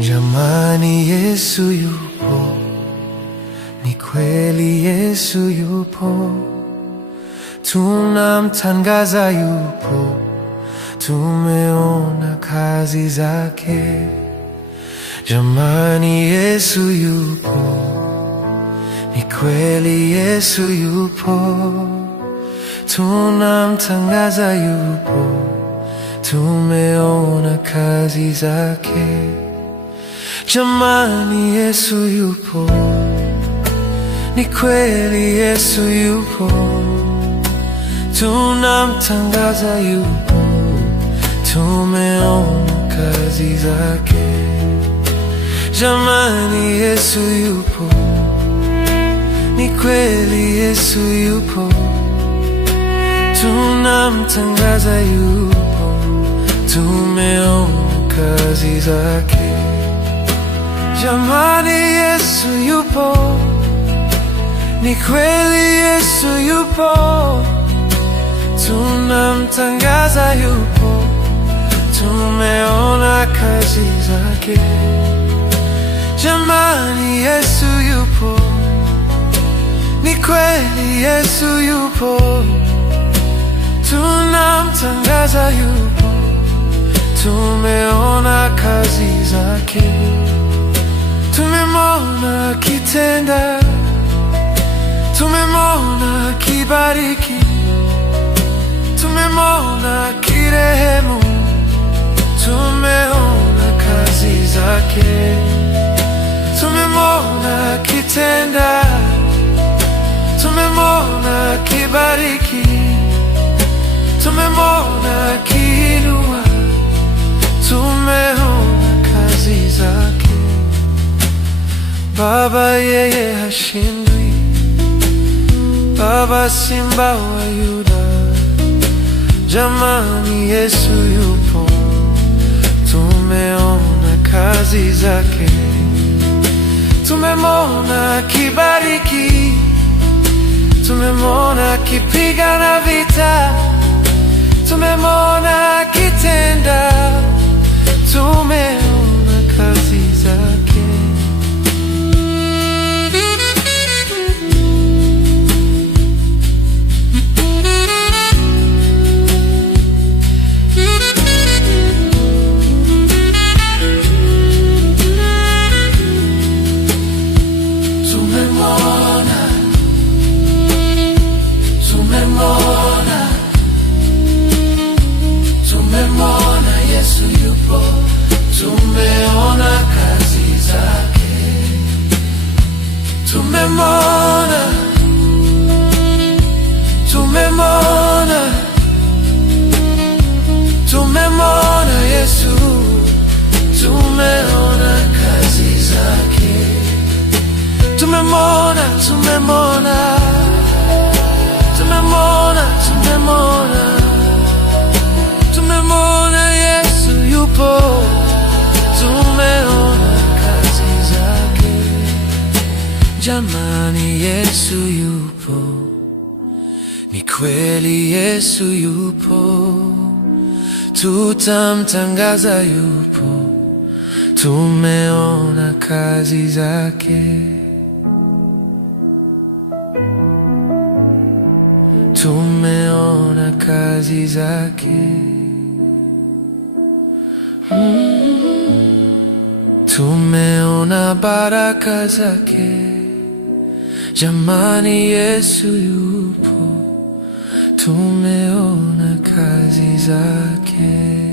Jamani, Yesu yupo, ni kweli Yesu yupo, tunamtangaza yupo, tumeona kazi zake. Jamani, Yesu yupo, ni kweli Yesu yupo, tunamtangaza yupo, tumeona kazi zake. Jamani, Yesu yupo, ni kweli Yesu yupo, tunamtangaza yupo, tumeona kazi zake. Jamani, Yesu yupo, ni kweli Yesu yupo, tunamtangaza yupo, tumeona kazi zake. Jamani, Yesu yupo, ni kweli Yesu yupo, tunamtangaza yupo, tumeona kazi zake. Jamani, Yesu yupo, ni kweli Yesu yupo, tunamtangaza yupo, tumeona kazi zake. Tumemwona akitenda, tumemwona akibariki, tumemwona akirehemu, tumeona kazi zake. Tumemwona akitenda, tumemwona akibariki, tumemwona akiinua, tumeona kazi zake. Baba yeye hashindwi, Baba Simba wa Yuda. Jamani, Yesu yupo, tumeona kazi zake. Tumemwona akibariki, tumemwona akipigana vita, tumemwona akitenda, tumeona kazi zake. Tumemwona Yesu yupo, tumeona kazi zake. Tumemwona, tumemwona, tumemwona Yesu, tumeona kazi zake. Tumemwona, tumemwona, tumemwona, tumemwona, tumemwona Yesu yupo, tumeona kazi zake. Jamani, Yesu yupo, ni kweli Yesu yupo, tutamtangaza yupo, tumeona kazi zake. Tumeona kazi zake. Tumeona baraka zake. Jamani, Yesu yupo, tumeona kazi zake.